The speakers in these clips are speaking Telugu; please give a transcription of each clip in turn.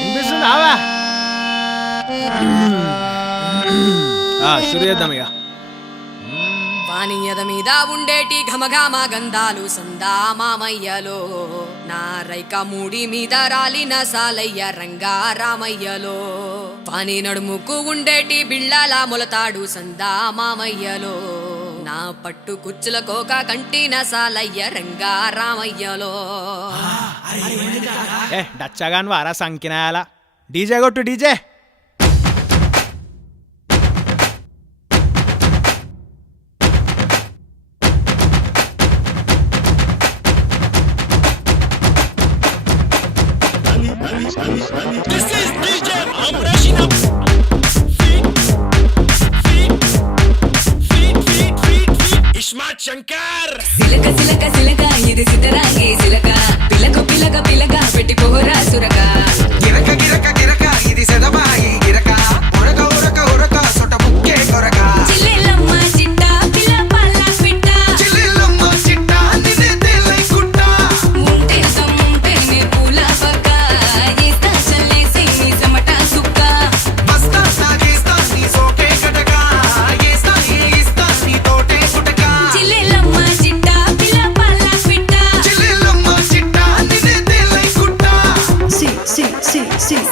వినిపిస్తుందావా? షురు చేద్దాం ఇక. వాణియద మీద ఉండేటి ఘమఘమ గంధాలు సందా మామయ్యలో, నా రైక మూడి మీద రాలిన సాలయ్య రంగా రామయ్యలో, వాణి నడుముకు ఉండేటి బిళ్ళల మొలతాడు సందా మామయ్యలో, నా పట్టు కుచ్చుల కోక కంటిన సాలయ్య రంగా రామయ్యలో. డచ్చగాను వారా సంకినాయాల. డీజే కొట్టు DJ. This is DJ. I'm rushing up. Feet. Ishmat Shankar. సిలక సిలక సిలక ఇది సితరాంగి సిలక, పిలక పిలక పిలక పెట్టి పోరా సురక. గిరక గిరక గిరక ఇది సెదబాయి గిరక, ఉరక ఉరక ఉరక సొట బుక్కే కొరక. చిల్లెలమ్మ చిట్ట పిల్ల పల్ల పిట్ట, చిల్లెలమ్మ చిట్ట నిన్నే తేలై కుట్ట. ముంటే సమ్ముంటే నే పూల పక్క, ఏస్తా చల్లేసి నీ సమట సుక్క. బస్తా సాగేస్తా నీ సోకే కటక, ఏస్తా ఏస్తా నీ తోటే కుటక. చిల్లెలమ్మ చిట్ట పిల్ల పల్ల పిట్ట, చిల్లెలమ్మ చిట్ట నిన్నే తేలై కుట్ట.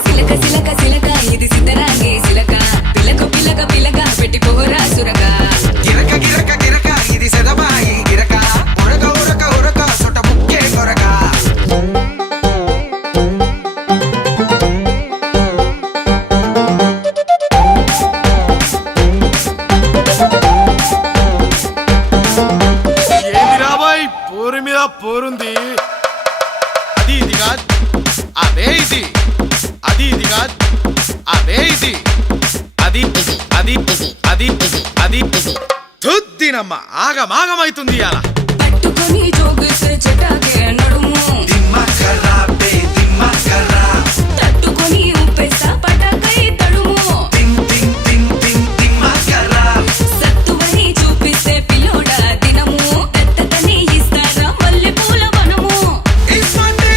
సిలక సిలక సిలక ఇది సితరాంగి సిలక, పిలక పిలక పిలక పెట్టి పోరా సురక. గిరక గిరక గిరక ఇది సెదబాయి గిరక, ఉరక ఉరక ఉరక సొట బుక్కే కొరక. ఏంది రాబాయ్ పోరు మీద పోరుంది. అది ఇది కాదు, అదే ఇది. అది ఇది కాదు, అదే ఇది. అది అది అది అది తుద్దినమ్మ ఆగమాగమైతుంది అలా. పట్టుకొని జోగేశ్వర చెటాకే నడుము, దిమ్మకర్రా బే దిమ్మకర్రా, తట్టుకొని ఉప్పేస్తా పటాకై తడుము. దిమ్ దిమ్ దిమ్ దిమ్ దిమ్మకర్రా. సత్తువని చూపిస్తే పిల్లోడా దినము, దత్తతని ఇస్తారా మల్లె పూల వనము. ఇస్మంటే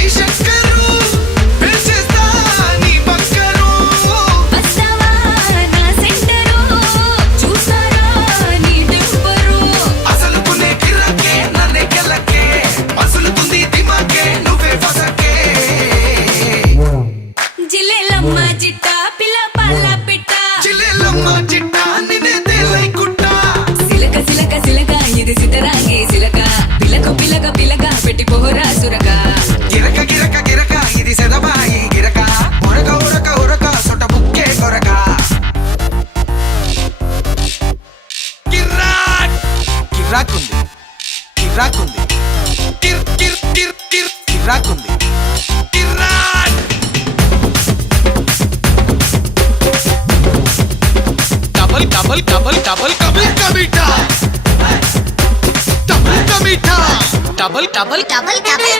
ఈ శంకరు, పిలిచేస్తా నీ బంకరు. వస్తావా నా సెంటరు, చూస్తారా నీ టెంపరు. అసలుకునే గిరకే నన్నే గెలకే, మసులుతుంది దిమాకే నువ్వే ఫసకే. జిల్లెలమ్మ జిట్ట పిల్ల పల్ల పిట్ట, చిల్లెలమ్మ చిట్ట నిన్నే తేలై కుట్ట. సిలక సిలక సిలక ఇది సితరాంగి సిలక, పిలక పిలక పిలక పెట్టి పోరా సురక. గిరక గిరక గిరక ఇది సెదబాయి గిరక, ఉరక ఉరక ఉరక సొట బుక్కే కొరక. గిర్రాక్ గిర్రాకుంది, గిర్రాకుంది, గిర్ గిర్ గిర్ గిర్ గిర్రాకుంది, గిర్రాక్. డబల్ డబల్ డబల్ డబల్ కబుల్ కమిటా. డబుల్ కమిటా. డబల్ డబల్ డబల్ డబల్